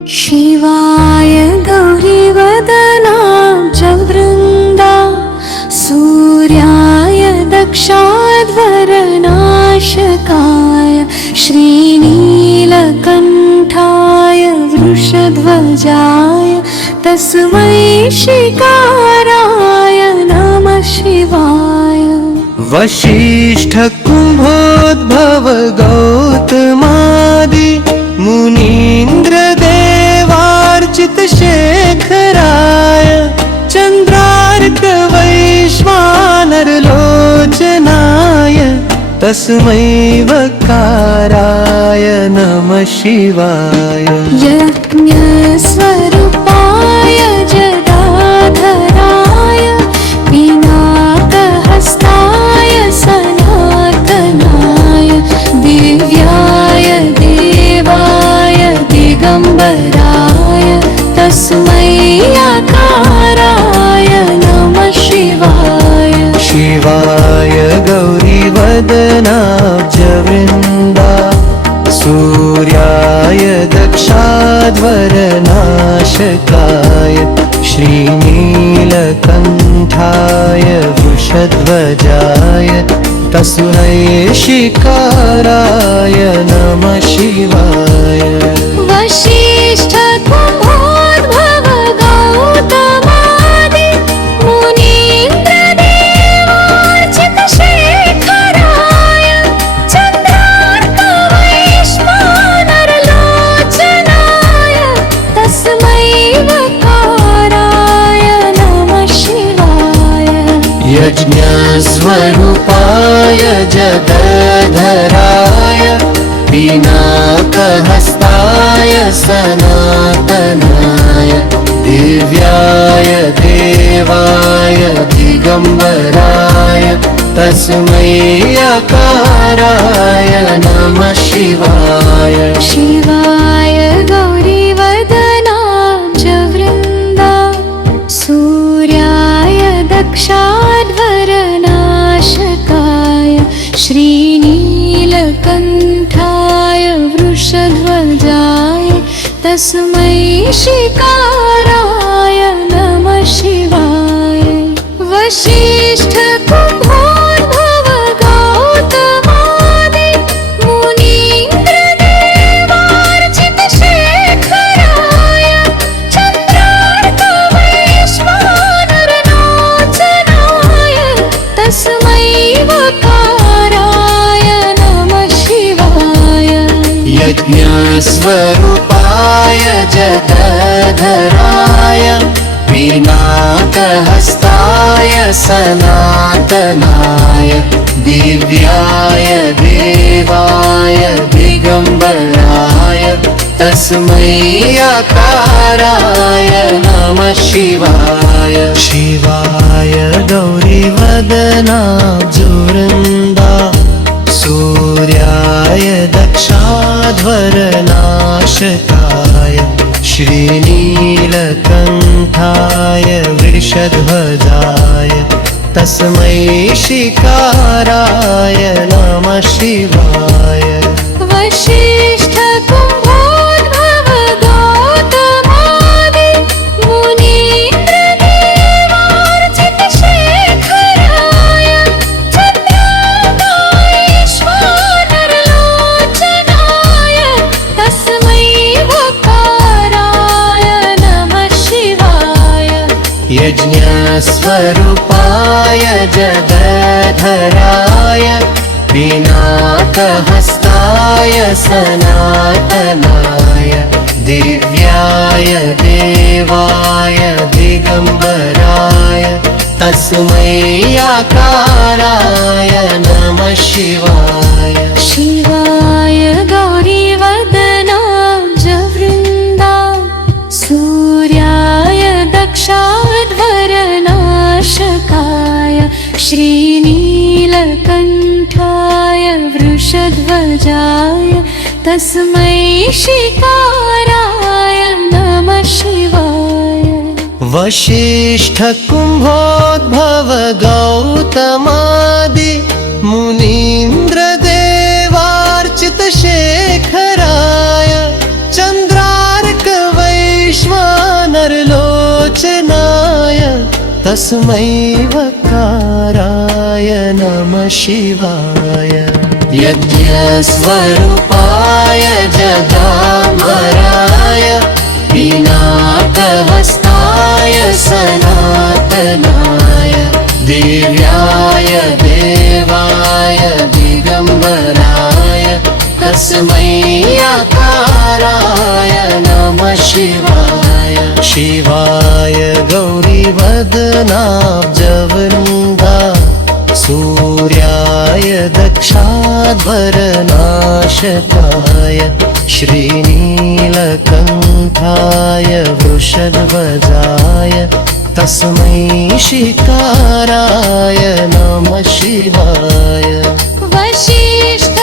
शिवाय गौरीवदनाब्जवृन्दा सूर्याय दक्षाध्वरनाशकाय श्रीनीलकण्ठाय वृषध्वजाय तस्मै शिकाराय नमः शिवाय। वसिष्ठ कुम्भोद्भव गौतमादि मुनीन्द्र देवार्चित शेखराय चन्द्रार्क वैश्वानरलोचनाय तस्मै वकाराय नमः शिवाय। यज्ञस्वरूपाय जटाधराय पिनाकहस्ताय सनातनाय दिव्याय देवाय दिगम्बराय तस्मै आकाराय नमः शिवाय। शिवाय गौरीवदनाब्जवृन्दा सूर्याय दक्षाध्वरनाशकाय श्रीनीलकण्ठाय वृषध्वजाय तस्मै शिकाराय नमः शिवाय। वसिष्ठ कुम्भोद्भव गौतमादि मुनीन्द्र देवार्चित शेखराय चन्द्रार्क वैश्वानरलोचनाय तस्मै वकाराय नमः शिवाय। यज्ञस्वरूपाय जगद्धराय पिनाकहस्ताय सनातनाय दिव्याय देवाय दिगम्बराय तस्मै आकाराय नमः शिवाय। शिवाय गौरीवदनाब्जवृन्दा सूर्याय दक्षाध्वरनाशकाय श्रीनीलकण्ठाय वृषध्वजाय तस्मै शिकाराय नमः शिवाय। वसिष्ठ कुम्भोद्भव गौतमादि मुनीन्द्र देवार्चित शेखराय चन्द्रार्क वैश्वानरलोचनाय तस्मै वकाराय नमः शिवाय। यज्ञस्वरूपाय जगद्धराय पिनाकहस्ताय सनातनाय दिव्याय देवाय दिगम्बराय तस्मै आकाराय नमः शिवाय। शिवाय गौरीवदनाब्जवृन्दा सूर्याय दक्षाध्वरनाशकाय श्रीनीलकण्ठाय वृषध्वजाय तस्मै शिकाराय नमः शिवाय। वसिष्ठ कुम्भोद्भव गौतमादि मुनीन्द्र देवार्चित शेखराय चन्द्रार्क वैश्वानरलोचनाय तस्मै वकाराय नमः शिवाय। यज्ञस्वरूपाय जगद्धराय पिनाकहस्ताय सनातनाय दिव्याय देवाय दिगम्बराय तस्मै आकाराय नमः शिवाय। शिवाय गौरीवदनाब्जवृन्दा सूर्याय दक्षाध्वरनाशकाय श्रीनीलकण्ठाय वृषध्वजाय तस्मै शिकाराय नमः शिवाय। वसिष्ठ कुम्भोद्भव गौतमादि मुनीन्द्र देवार्चित शेखराय चन्द्रार्क तस्मै वकाराय नमः शिवाय यज्ञस्वरूपाय जगामराय पिनाकहस्ताय सनातनाय दिव्याय देवाय दिगम्बराय तस्मै आकाराय नमः शिवाय शिवाय गौरीवदनाब्जवृन्दा सूर्याय दक्षाध्वरनाशकाय श्रीनीलकण्ठाय वृषध्वजाय तस्मै शिकाराय नमः शिवाय वसिष्ठ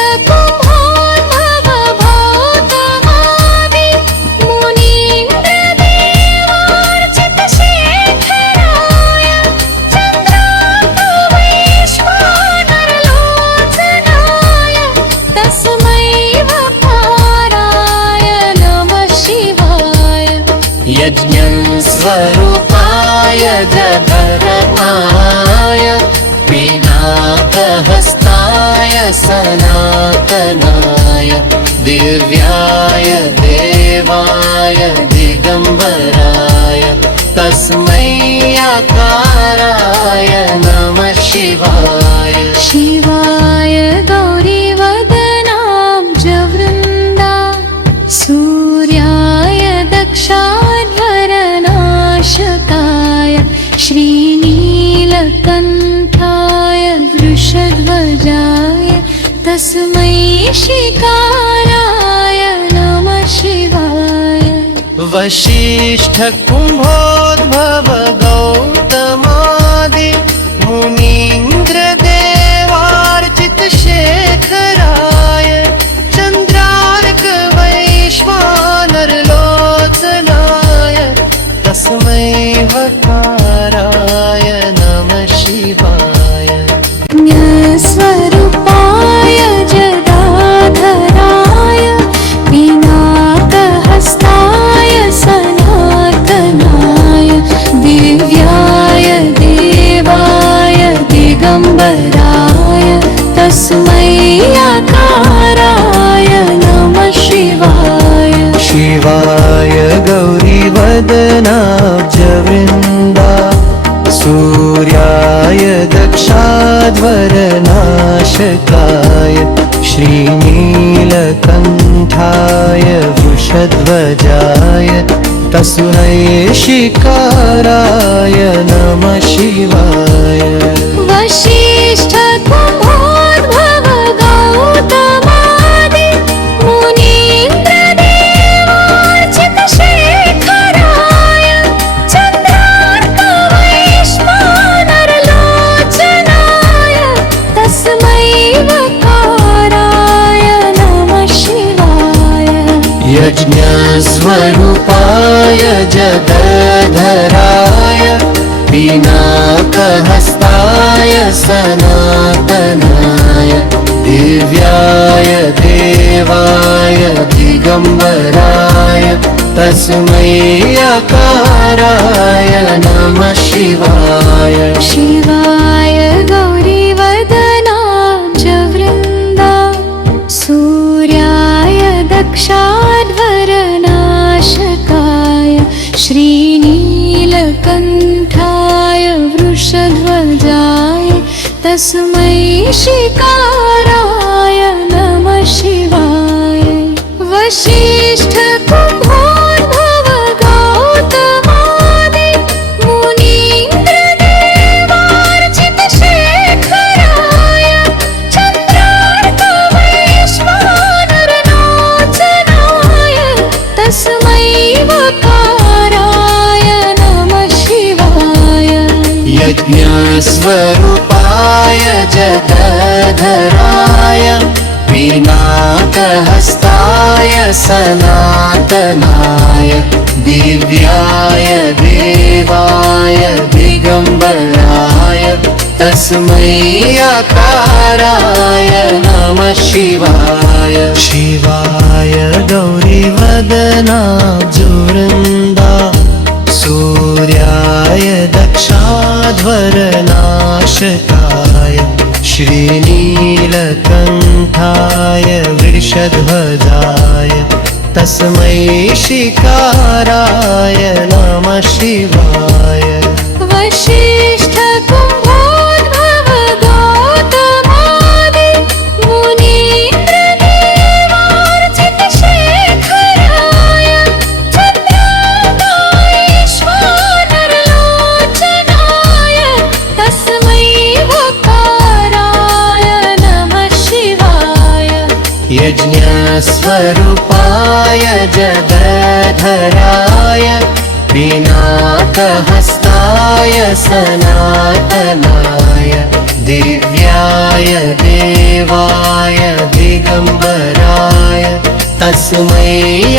यज्ञं स्वरूपाय जगन्नाय पिनाकहस्ताय सनातनाय दिव्याय देवाय दिगम्बराय तस्मै आकाराय नमः शिवाय शिवाय गौरीवदनाब्जवृन्दा सूर्याय दक्षाध्वरनाशकाय श्रीनीलकण्ठाय वृषध्वजाय तस्मै शिकाराय नमः शिवाय वसिष्ठ कुम्भोद्भव गौतमादि मुनीन्द्र देवार्चित शेखराय चन्द्रार्क वैश्वानरलोचनाय तस्मै वकाराय नमः शिवाय ज्ञस्वरूपाय जटाधराय पिनाकहस्ताय सनातनाय दिव्याय देवाय दिगम्बराय तस्मै आकाराय नमः शिवाय शिवाय गौरीवदनाब्जवृन्दा सूर्याय दक्षाध्वरनाशकाय श्रीनीलकण्ठाय वृषध्वजाय तस्मै शिकाराय नमः शिवाय वसिष्ठ कुम्भोद्भव गौतमादि मुनीन्द्र देवार्चित शेखराय चन्द्रार्क वैश्वानरलोचनाय तस्मै वकाराय नमः शिवाय यज्ञस्वरूपाय जगधराय पिनाकहस्ताय सनातनाय दिव्याय देवाय दिगम्बराय तस्मै आकाराय नमः शिवाय शिवाय गौरीवदनाब्जवृन्दा सूर्याय दक्षाध्वरनाशकाय श्रीनीलकण्ठाय वृषध्वजाय तस्मै शिकाराय नमः शिवाय वसिष्ठ कुम्भोद्भव गौतमादि मुनीन्द्र देवार्चित शेखराय चन्द्रार्क वैश्वानरलोचनाय तस्मै वकाराय नमः शिवाय यज्ञस्वरूपाय जगधराय पिनाकहस्ताय सनातनाय दिव्याय देवाय दिगम्बराय तस्मै आकाराय नमः शिवाय शिवाय गौरीवदनाब्जवृन्दा सूर्याय दक्षा शिकाराय नमः शिवाय वसिष्ठ कुम्भोद्भव गौतमादि मुनीन्द्र देवार्चित शेखराय चन्द्रार्कवैश्वानरलोचनाय तस्मै वकाराय नमः शिवाय यज्ञस्वरूपाय जगधराय पिनाकहस्ताय सनातनाय दिव्याय देवाय दिगम्बराय तस्मै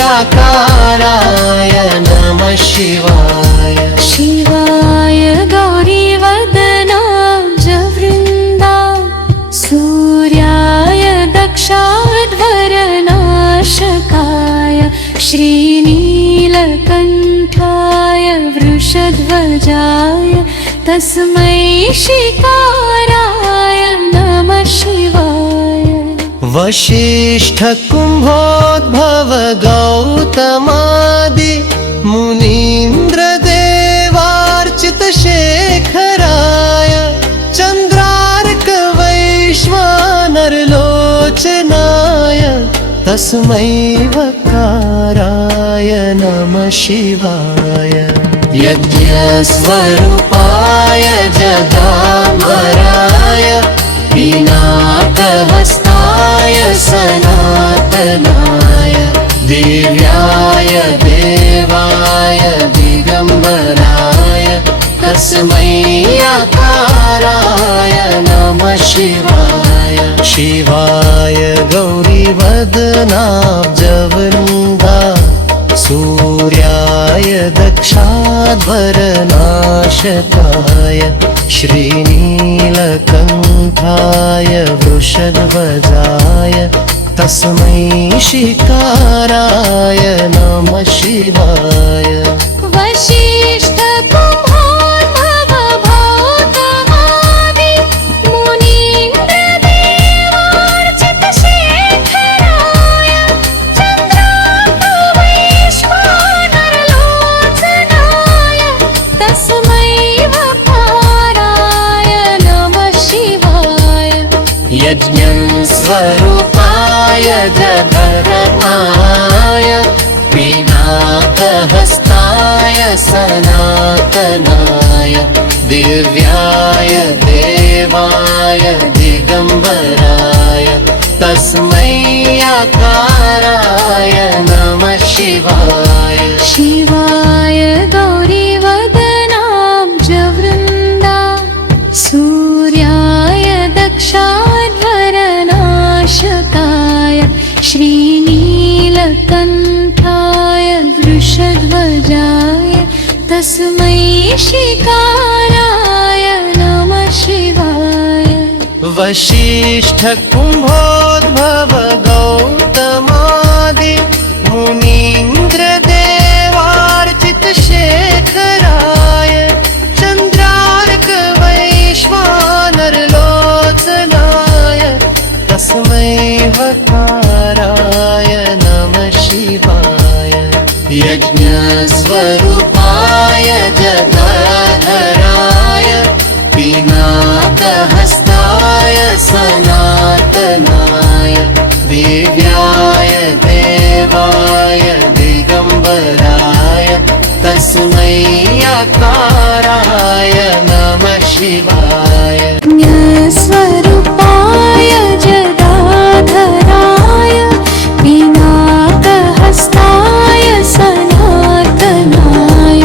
आकाराय नमः शिवाय शिवाय गौरीवदनाब्जवृन्दा सूर्याय दक्षाध्वरनाशकाय श्रीनीलकण्ठाय वृषध्वजाय तस्मै शिकाराय नमः शिवाय वसिष्ठ कुम्भोद्भव गौतमादि मुनीन्द्र देवार्चित शेखराय चन्द्रार्क वैश्वानरलोचनाय तस्मै वकाराय नमः शिवाय यज्ञस्वरूपाय जगामराय पिनाकहस्ताय सनातनाय दिव्याय देवाय दिगम्बराय तस्मै आकाराय नमः शिवाय शिवाय गौरीवदनाब्जवृन्दा सूर्याय दक्षाध्वरनाशकाय श्रीनीलकण्ठाय वृषध्वजाय तस्मै शिकाराय नमः शिवाय वसिष्ठ कुम्भोद्भव गौतमादि मुनीन्द्र देवार्चित शेखराय चन्द्रार्कवैश्वानरलोचनाय तस्मै वकाराय नमः शिवाय यज्ञस्वरूपाय जगन्नाय पिनाकहस्ताय सनातनाय दिव्याय देवाय दिगम्बराय तस्मै आकाराय नमः शिवाय शिवाय गौरीवदनाब्जवृन्दा सूर्याय दक्षाध्वरनाशकाय श्रीनीलकण्ठाय वृषध्वजाय तस्मै शिकाराय नमः शिवाय वसिष्ठ कुम्भोद्भव गौतमादि मुनीन्द्र देवार्चित शेखराय चन्द्रार्क वैश्वानरलोचनाय तस्मै वकाराय नमः शिवाय यज्ञस्वरूपाय जगधराय पिनाकहस्ताय सनातनाय दिव्याय देवाय दिगम्बराय तस्मै आकाराय नमः शिवाय स्वरूपाय जटाधराय पिनाकहस्ताय सनातनाय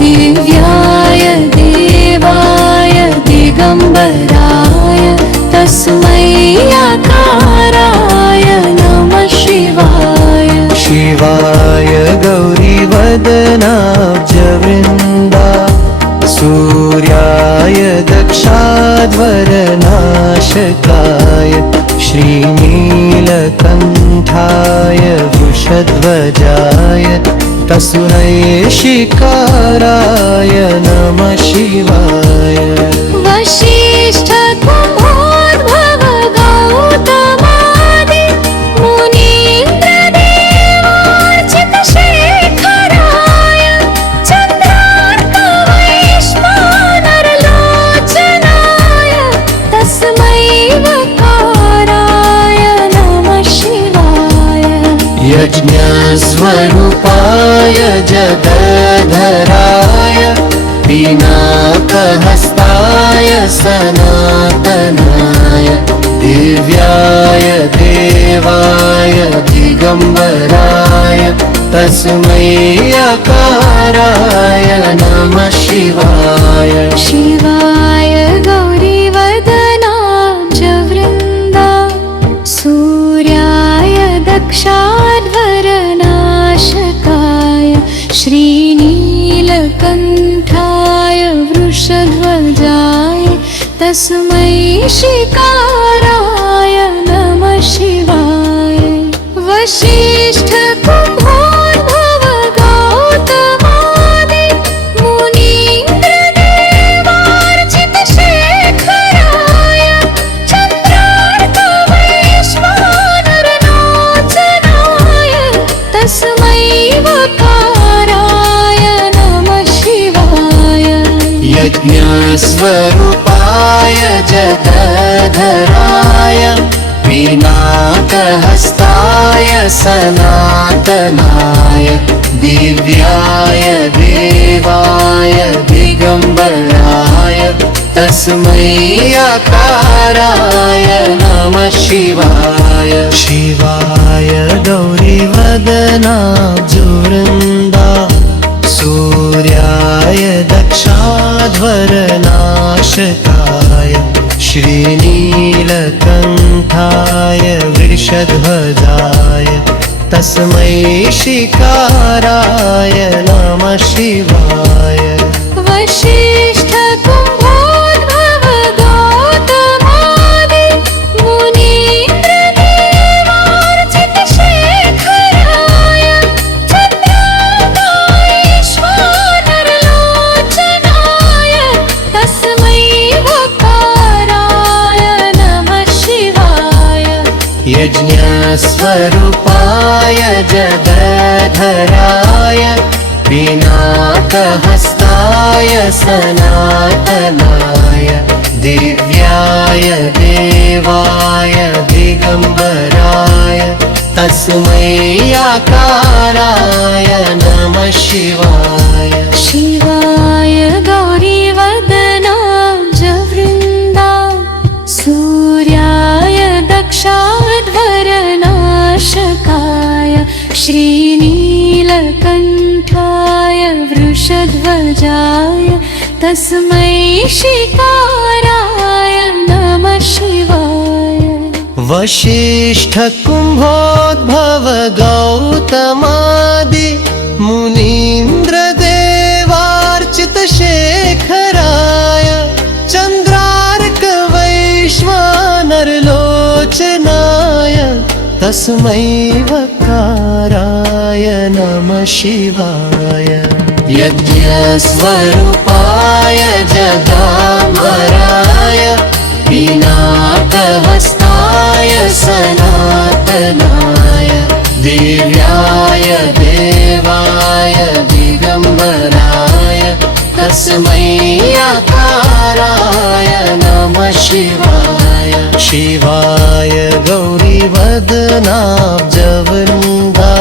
दिव्याय देवाय दिगम्बराय तस्मै आकाराय नमः शिवाय शिवाय गौरीवदनाब्जवृन्दा सूर्याय दक्षाध्वरनाशकाय श्रीनीलकण्ठाय वृषध्वजाय तस्मै शिकाराय नमः शिवाय वसिष्ठ कुम्भोद्भव गौतमादि मुनीन्द्र देवार्चित शेखराय पिनाकहस्ताय सनातनाय दिव्याय देवाय दिगम्बराय तस्मै यकाराय नमः शिवाय शिवाय गौरीवदनाब्ज वृन्दा सूर्याय दक्षाध्वरनाशकाय श्रीनीलकण्ठाय वृषध्वजाय तस्मै शिकाराय नमः शिवाय वसिष्ठकुम्भोद्भव गौतमादि मुनीन्द्रदेवार्चितशेखराय चन्द्रार्कवैश्वानरलोचनाय तस्मै वकाराय नमः शिवाय यज्ञस्वरूपाय जगधराय पिनाकहस्ताय सनातनाय दिव्याय देवाय दिगम्बराय तस्मै यकाराय नमः शिवाय शिवाय गौरीवदनाब्जवृन्दा सूर्याय दक्षाध्वरनाशकाय श्रीनीलकण्ठाय वृषध्वजाय तस्मै शिकाराय नमः शिवाय वसिष्ठकुम्भोद्भव गौतमादि मुनीन्द्रदेवार्चितशेखराय चन्द्रार्कवैश्वानरलोचनाय तस्मै वकाराय नमः शिवाय यज्ञस्वरूपाय जगधराय पिनाकहस्ताय सनातनाय दिव्याय देवाय दिगम्बराय तस्मै यकाराय नमः शिवाय शिवाय गौरीवदनाब्ज वृन्दा सूर्याय दक्षाध्वरनाशकाय श्रीनीलकण्ठाय वृषध्वजाय तस्मै शिकाराय नमः शिवाय वसिष्ठकुम्भोद्भव गौतमादि मुनीन्द्रदेवार्चितशेखराय चन्द्रार्कवैश्वानरलोचनाय तस्मै वकाराय नमः शिवाय यज्ञस्वरूपाय जगाम्बराय पिनाकहस्ताय सनातनाय दिव्याय देवाय दिगम्बराय तस्मै यकाराय नमः शिवाय शिवाय गौरीवदनाब्जवृन्दा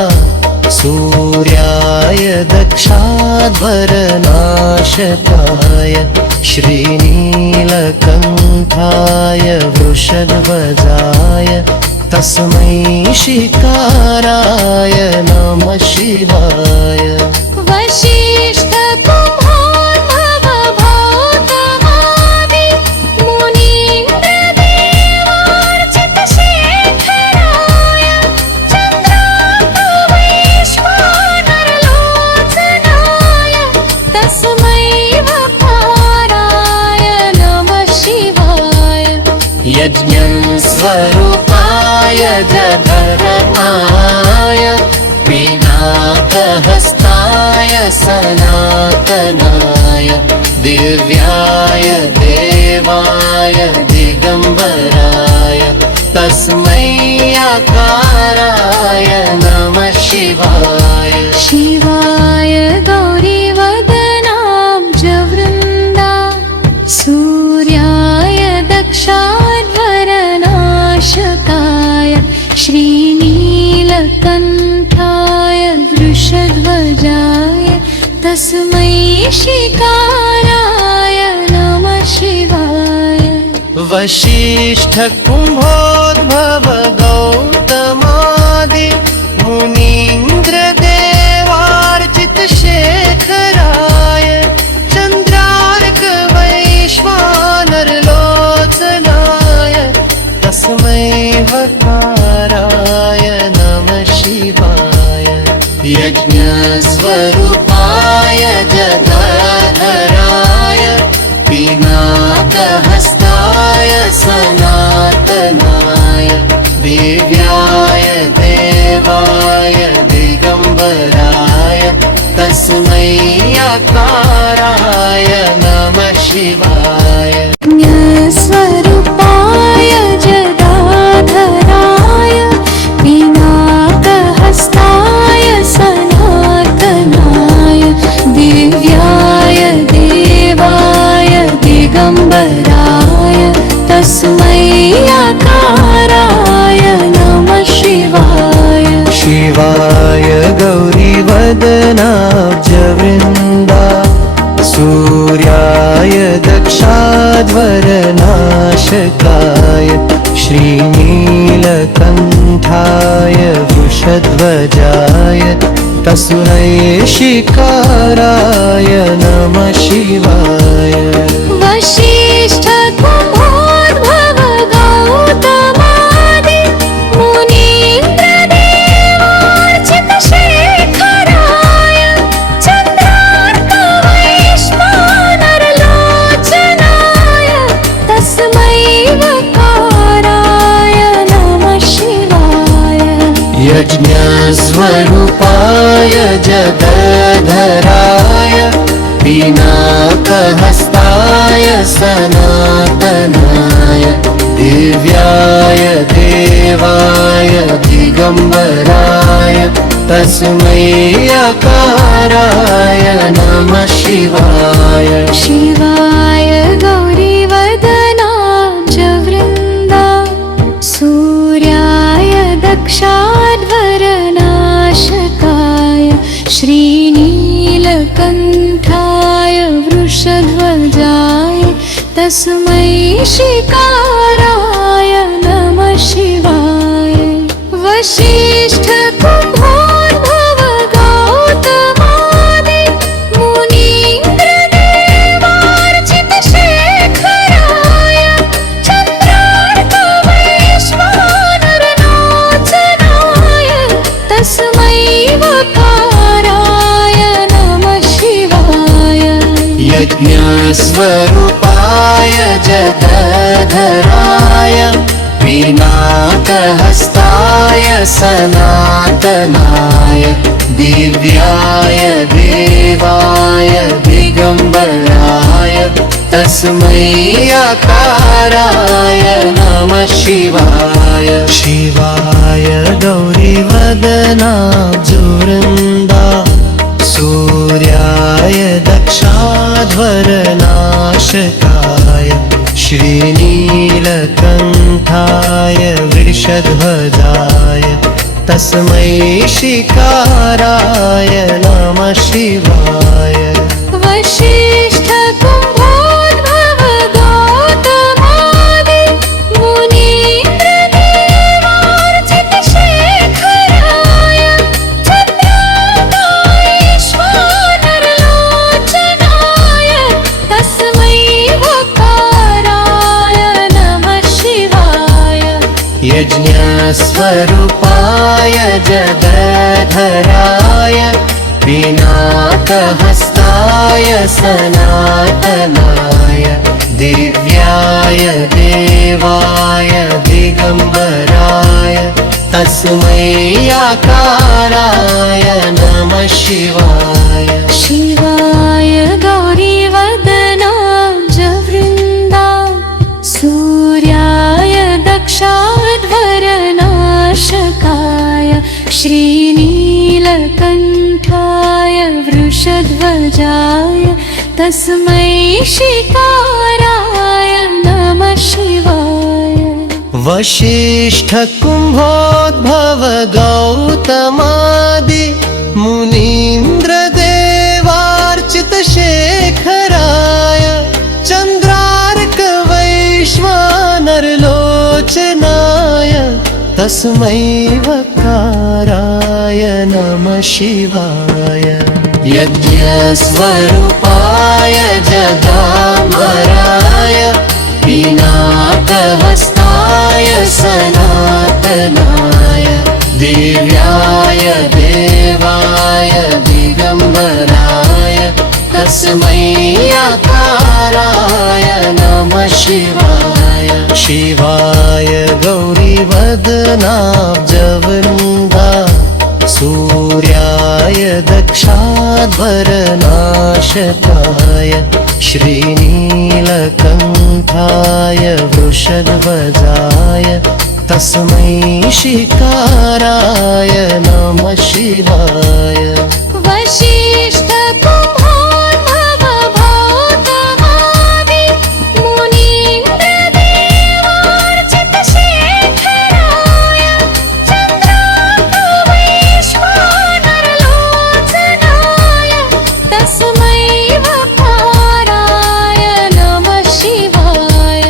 सूर्याय दक्षाध्वरनाशकाय श्रीनीलकण्ठाय वृषध्वजाय तस्मै शिकाराय नमः शिवाय वसिष्ठकुम्भोद्भव गौतमादि मुनीन्द्रदेवार्चितशेखराय चन्द्रार्कवैश्वानरलोचनाय तस्मै वकाराय नमः शिवाय यज्ञस्वरूपाय जगधराय पिनाकहस्ताय सनातनाय दिव्याय देवाय दिगम्बराय तस्मै यकाराय नमः शिवाय शिवाय गौरीवदनाब्ज वृन्दा सूर्याय दक्षाध्वरनाशकाय श्रीनीलकण्ठाय वृषध्वजाय तस्मै शिकाराय शिवाय वसिष्ठ कुम्भोद्भव गौतमादि मुनीन्द्र देवार्चित शेखराय चन्द्रार्क वैश्वानरलोचनाय तस्मै वकाराय नमः शिवाय यज्ञस्वरूपाय जगद्धराय पिनाकहस्ताय सनातनाय दिव्याय देवाय दिगम्बराय तस्मै आकाराय नमः शिवाय ज्ञस्वरूपाय जटाधराय पिनाकहस्ताय सनातनाय दिव्याय देवाय दिगम्बराय तस्मै आकाराय नमः शिवाय शिवाय गौरीवदनाब्जवृन्दा सूर्याय दक्षाध्वरनाशकाय श्रीनीलकण्ठाय वृषध्वजाय तस्मै शिकाराय नमः शिवाय वसिष्ठ कुम्भोद्भव गौतमादि मुनीन्द्र देवार्चित शेखराय चन्द्रार्क वैश्वानरलोचनाय तस्मै वकाराय नमः शिवाय यज्ञस्वरूपाय जगद्धराय पिनाकहस्ताय सनातनाय दिव्याय देवाय दिगम्बराय तस्मै आकाराय नमः शिवाय शिवाय गौरीवदनाब्जवृन्दा सूर्याय दक्षाध्वरनाशकाय श्रीनीलकण्ठाय वृषध्वजाय तस्मै शिकाराय नमः शिवाय वसिष्ठ कुम्भोद्भव गौतमादि मुनीन्द्र देवार्चित शेखराय चन्द्रार्क वैश्वानरलोचनाय तस्मै वकाराय नमः शिवाय यज्ञस्वरूपाय जगद्धराय पिनाकहस्ताय सनातनाय दिव्याय देवाय दिगम्बराय तस्मै आकाराय नमः शिवाय शिवाय गौरीवदनाब्जवृन्दा सूर्याय दक्षाध्वरनाशकाय श्रीनीलकण्ठाय वृषध्वजाय तस्मै शिकाराय नमः शिवाय वसिष्ठ कुम्भोद्भव गौतमादि मुनीन्द्र देवार्चित शेखराय चन्द्रार्क वैश्वानरलोचनाय तस्मै वकाराय नमः शिवाय यज्ञस्वरूपाय जगद्धराय पिनाकहस्ताय सनातनाय दिव्याय देवाय दिगम्बराय तस्मै आकाराय नमः शिवाय शिवाय गौरीवदनाब्जवृन्दा सूर्याय दक्षाध्वरनाशकाय श्रीनीलकण्ठाय वृषध्वजाय तस्मै शिकाराय नमः शिवाय वसिष्ठ कुम्भोद्भव गौतमादि मुनीन्द्र देवार्चित शेखराय चन्द्रा तस्मै वकाराय नमः शिवाय यज्ञस्वरूपाय जगामराय पिनाकहस्ताय सनातनाय दिव्याय देवाय दिगम्बराय तस्मै आकाराय नमः शिवाय शिवाय गौरीवदनाब्जवृन्दा सूर्याय दक्षाध्वरनाशकाय श्रीनीलकण्ठाय वृषध्वजाय तस्मै शिकाराय नमः शिवाय वसिष्ठ कुम्भोद्भव भौतमादि मुनीन्द्रदेवार्चितशेखराय चन्द्रार्कवैश्वानरलोचनाय तस्मै वकाराय नमः शिवाय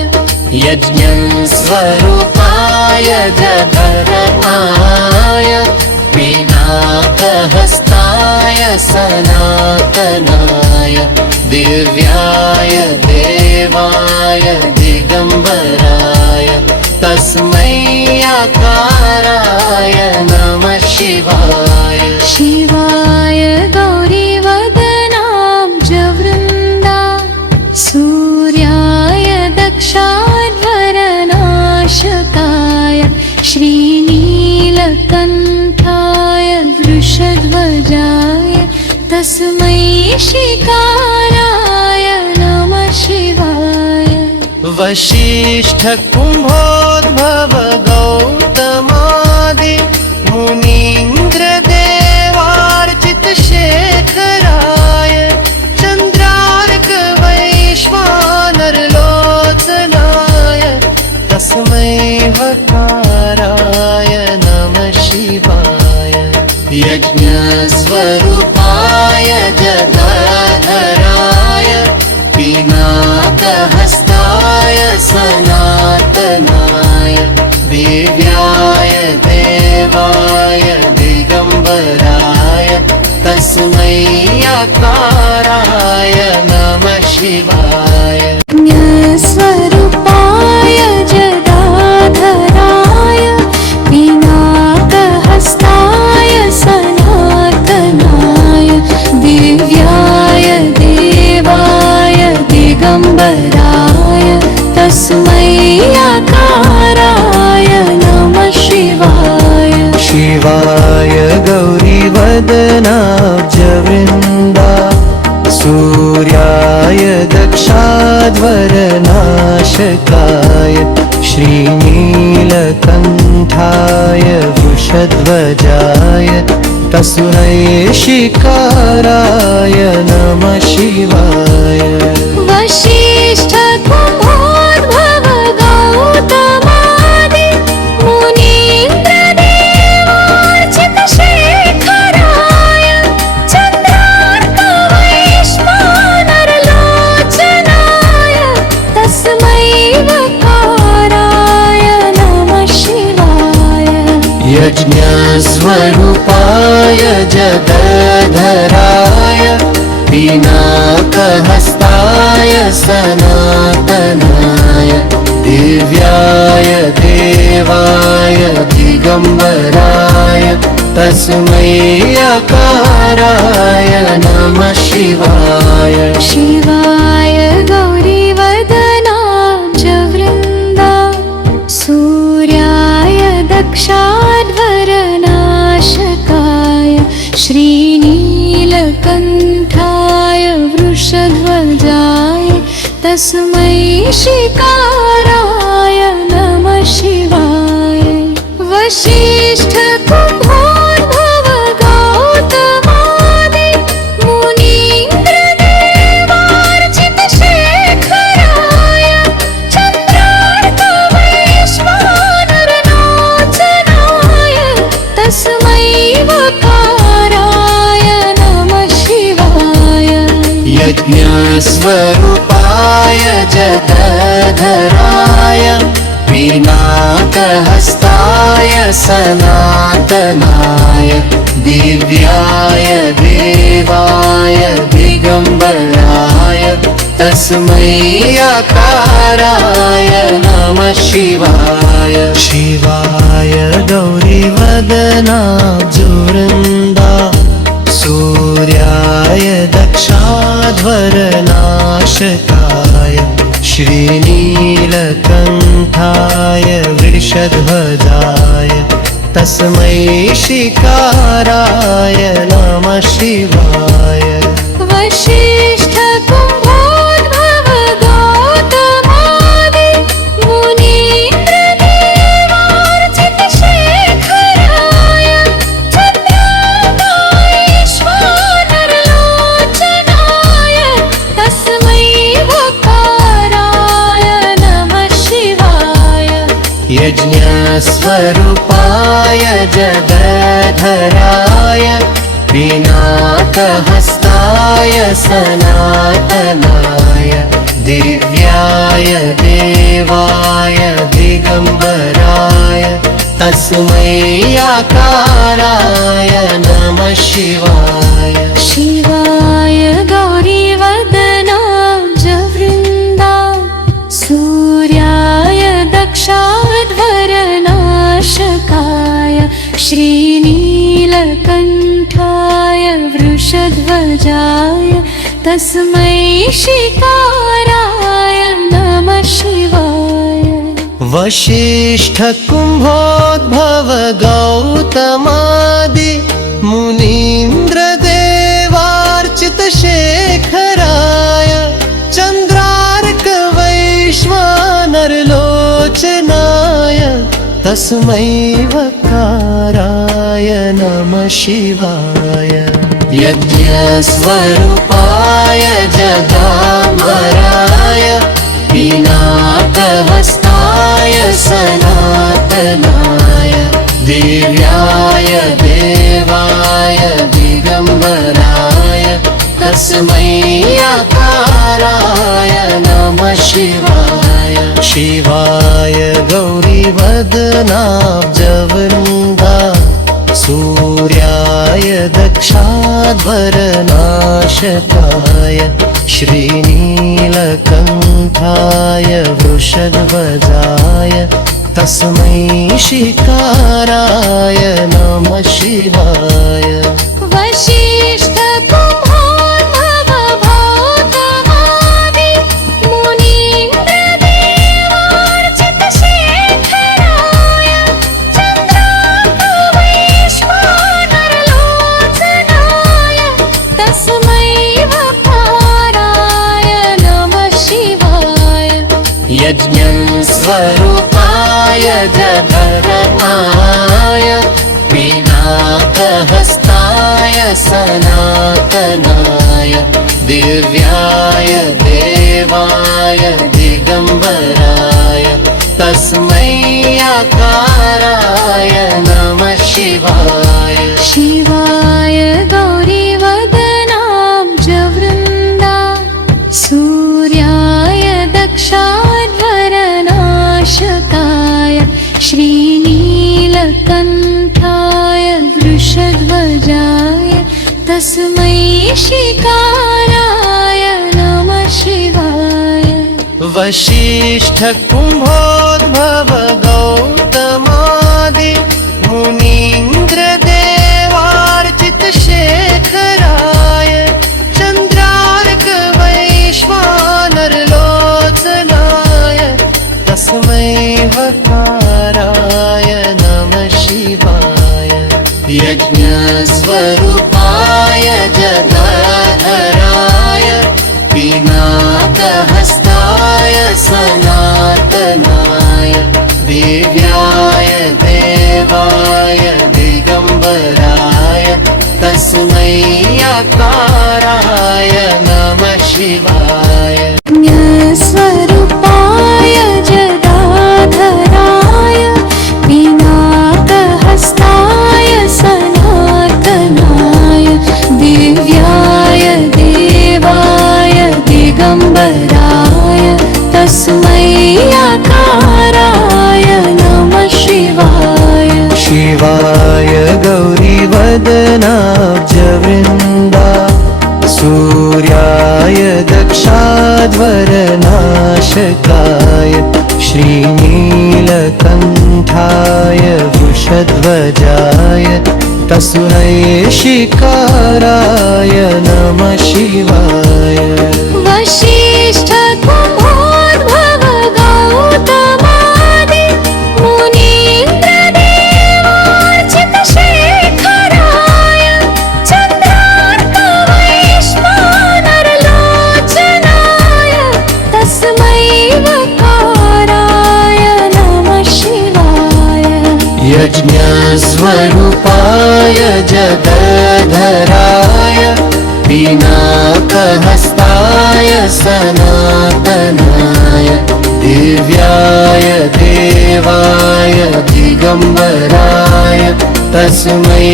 यज्ञस्वरूपाय जगन्नाय पिनाकहस्ताय सनातनाय दिव्याय देवाय दिगम्बराय तस्मै आकाराय नमः शिवाय शिवाय गौरीवदनाब्जवृन्दा सूर्याय दक्षाध्वरनाशकाय श्रीनीलकण्ठाय वृषध्वजाय तस्मै शिकाराय नमः शिवाय वसिष्ठ कुम्भोद्भव गौतमादि मुनीन्द्रदेवार्चितशेखराय चन्द्रार्कवैश्वानरलोचनाय तस्मै वकाराय नमः शिवाय यज्ञस्वरूपाय जगधराय पिनाकहस्ताय सनातनाय दिव्याय देवाय दिगम्बराय तस्मै आकाराय नमः शिवाय स्वरूपाय जटाधराय पिनाकहस्ताय सनातनाय दिव्याय देवाय दिगम्बराय तस्मै आकाराय नमः शिवाय शिवाय गौरीवदनाब्जवृन्दा सूर्याय दक्षाध्वरनाशकाय श्रीनीलकण्ठाय वृषध्वजाय तस्मै शिकाराय नमः शिवाय वसिष्ठ कुम्भोद्भव गौतमादि मुनीन्द्रदेवार्चितशेखराय चन्द्रार्कवैश्वानरलोचनाय तस्मै वकाराय नमः शिवाय यज्ञस्वरूपाय जगधराय पिनाकहस्ताय सनातनाय दिव्याय देवाय दिगम्बराय तस्मै आकाराय नमः शिवाय शिवाय गौरीवदनाब्जवृन्दा सूर्याय दक्षाध्वरनाशकाय श्रीनीलकण्ठाय वृषध्वजाय तस्मै शिकाराय नमः शिवाय वसिष्ठ कुम्भोद्भव गौतमादि मुनीन्द्रदेवार्चितशेखराय चन्द्रार्कवैश्वानरलोचनाय तस्मै वकाराय नमः शिवाय यज्ञस्वरूपाय जगधराय पिनाकहस्ताय सनातनाय दिव्याय देवाय दिगम्बराय तस्मै आकाराय नमः शिवाय शिवाय गौरीवदनाब्जवृन्दा सूर्याय दक्षाध्वरनाशकाय श्रीनीलकण्ठाय वृषध्वजाय तस्मै शिकाराय नमः शिवाय वसिष्ठ कुम्भोद्भव गौतमादि मुनीन्द्र देवार्चित शेखराय चन्द्रामणीश्वरलोचनाय तस्मै वकाराय नमः शिवाय यज्ञस्वरूपाय जगधराय पिनाकहस्ताय सनातनाय दिव्याय देवाय दिगम्बराय तस्मै आकाराय नमः शिवाय शिवाय गौरीवदनाब्जवृन्दा सूर्याय दक्षाध्वरनाशकाय श्रीनीलकण्ठाय वृषध्वजाय तस्मै शिकाराय नमः शिवाय वसिष्ठ कुम्भोद्भव गौतमादि मुनीन्द्र देवार्चित शेखराय चन्द्रार्क वैश्वानरलोचनाय तस्मै वकाराय नमः शिवाय यज्ञस्वरूपाय जगामराय पिनाकहस्ताय सनातनाय दिव्याय देवाय दिगम्बराय तस्मै आकाराय नमः शिवाय शिवाय गौरीवदनाब्जवृन्दा सूर्याय दक्षाध्वरनाशकाय श्रीनीलकण्ठाय वृषध्वजाय तस्मै शिकाराय नमः शिवाय वसिष्ठ कुम्भोद्भव गौतमादि मुनीन्द्र देवार्चित शेखराय चन्द्रार्क वैश्वानरलोचनाय तस्मै वकाराय नमः शिवाय यज्ञस्वरूपाय जगन्नाय पिनाकहस्ताय सनातनाय दिव्याय देवाय दिगम्बराय तस्मै आकाराय नमः शिवाय शिवाय गौरीवदनाब्जवृन्दा सूर्याय दक्षाध्वरनाशकाय श्रीनीलकण्ठाय वृषध्वजाय तस्मै शिकाराय नमः शिवाय वसिष्ठ कुम्भोद्भव गौतमादि मुनीन्द्र देवार्चित शेखराय चन्द्रार्क वैश्वानरलोचनाय तस्मै वकाराय नमः शिवाय यज्ञस्वरूपाय जगधराय पिनाकहस्ताय सनातनाय दिव्याय देवाय दिगम्बराय तस्मै आकाराय नमः शिवाय स्वरूपाय जगाधराय पिनाकहस्ताय सनातनाय दक्षाध्वरनाशकाय श्रीनीलकण्ठाय वृषध्वजाय तस्मै शिकाराय नमः शिवाय। वसिष्ठ कुम्भोद्भव गौतमादि मुनीन्द्र देवार्चित शेखराय चन्द्रार्क वैश्वानरलोचनाय तस्मै वकाराय नमः शिवाय। यज्ञस्वरूपाय जगद्धराय पिनाकहस्ताय सनातनाय दिव्याय देवाय दिगम्बराय तस्मै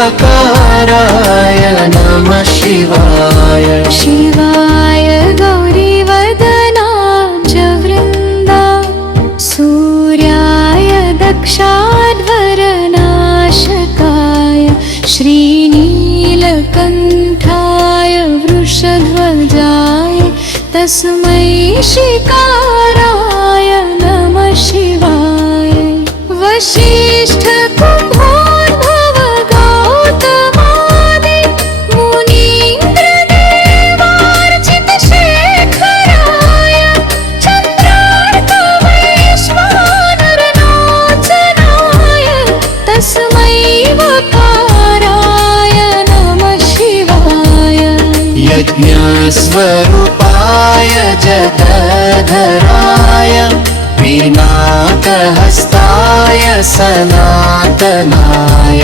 अकाराय नमः शिवाय। शिवाय गौरीवदनाब्ज वृन्दा सूर्याय दक्षाध्वरनाशकाय श्रीनीलकण्ठाय वृषध्वजाय तस्मै शिकाराय नमः शिवाय। वसिष्ठ कुम्भोद्भव गौतमादि मुनीन्द्र देवार्चित शेखराय चन्द्रार्क वैश्वानरलोचनाय तस्मै वकाराय नमः शिवाय। यज्ञस्वरूपाय जगद्धराय पिनाकहस्ताय सनातनाय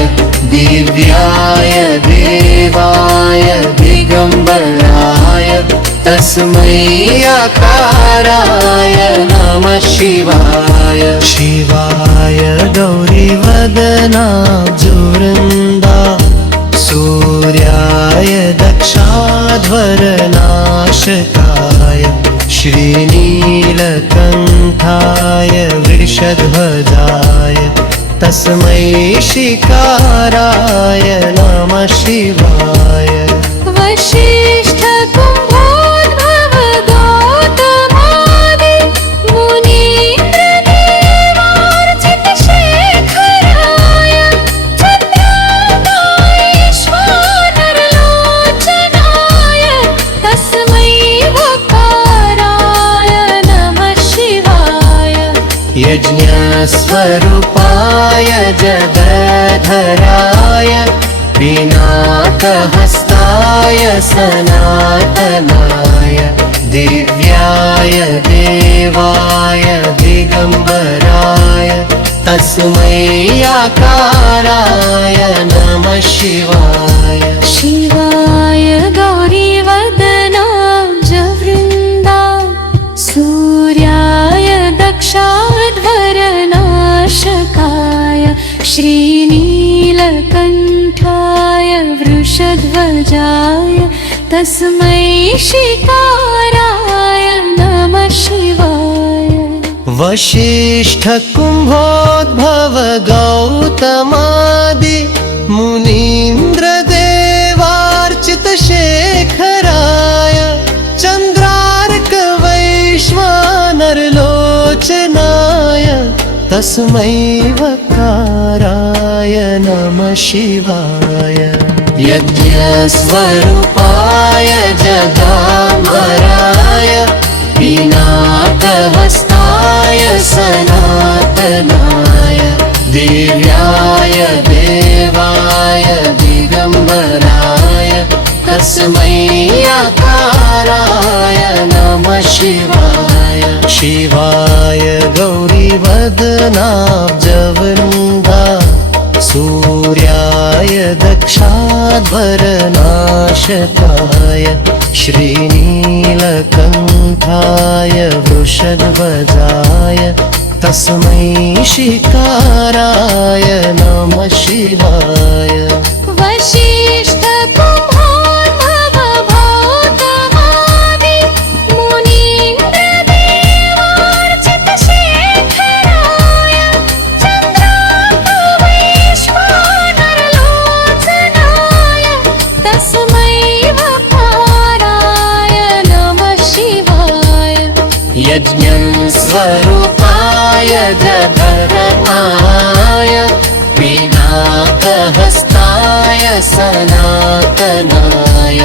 दिव्याय देवाय दिगम्बराय तस्मै अकाराय नमः शिवाय। शिवाय गौरीवदनाब्ज वृन्दा सूर्याय दक्षाध्वरनाशकाय श्रीनीलकण्ठाय वृषध्वजाय तस्मै शिकाराय नमः शिवाय। वसिष्ठ कुम्भोद्भव गौतमादि मुनीन्द्र देवार्चित शेखराय चन्द्रार्क वैश्वानरलोचनाय तस्मै वकाराय नमः शिवाय। यज्ञस्वरूपाय जगद्धराय पिनाकहस्ताय सनातनाय दिव्याय देवाय दिगम्बराय तस्मै अकाराय नमः शिवाय। शिवाय गौरीवदनाब्ज वृन्दा सूर्याय दक्षाध्वरनाशकाय श्रीनीलकण्ठाय वृषध्वजाय तस्मै शिकाराय नमः शिवाय। वसिष्ठ कुम्भोद्भव गौतमादि मुनीन्द्र देवार्चित शेखराय चन्द्रार्क वैश्वानरलोचनाय तस्मै वकाराय नमः शिवाय। यज्ञस्वरूपाय जगाम्बराय पिनाकहस्ताय सनातनाय दिव्याय देवाय दिगम्बराय तस्मै अकाराय नमः शिवाय। शिवाय गौरीवदनाब्ज वृन्दा सूर्याय दक्षाध्वरनाशकाय श्रीनीलकण्ठाय वृषध्वजाय तस्मै शिकाराय नमः शिवाय। वसिष्ठ कुम्भोद्भव गौतमादि मुनीन्द्र देवार्चित शेखराय चन्द्रार्क वैश्वानरलोचनाय तस्मै वकाराय सनातनाय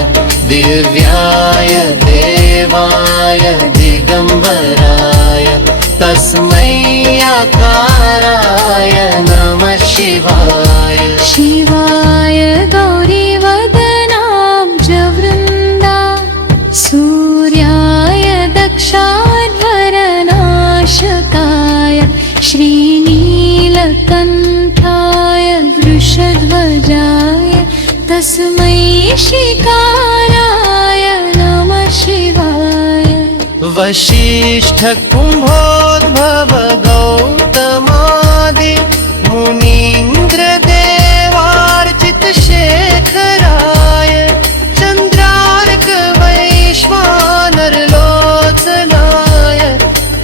दिव्याय देवाय दिगम्बराय तस्मै आकाराय नमः शिवाय शिवाय गौरीवदनाब्जवृन्दा सूर्याय दक्षाध्वरनाशकाय श्रीनीलकण्ठाय वृषध्वजाय तस्मै शिकाराय नमः शिवाय वसिष्ठ कुम्भोद्भव गौतमादि मुनीन्द्र देवार्चित शेखराय चन्द्रार्क वैश्वानरलोचनाय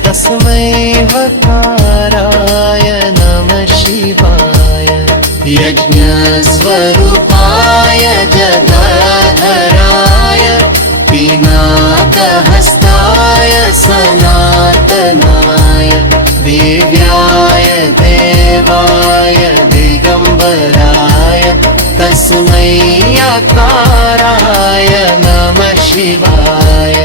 तस्मै वकाराय नमः शिवाय यज्ञस्वरूपाय जगधराय पिनाकहस्ताय सनातनाय दिव्याय देवाय दिगम्बराय तस्मै आकाराय नमः शिवाय।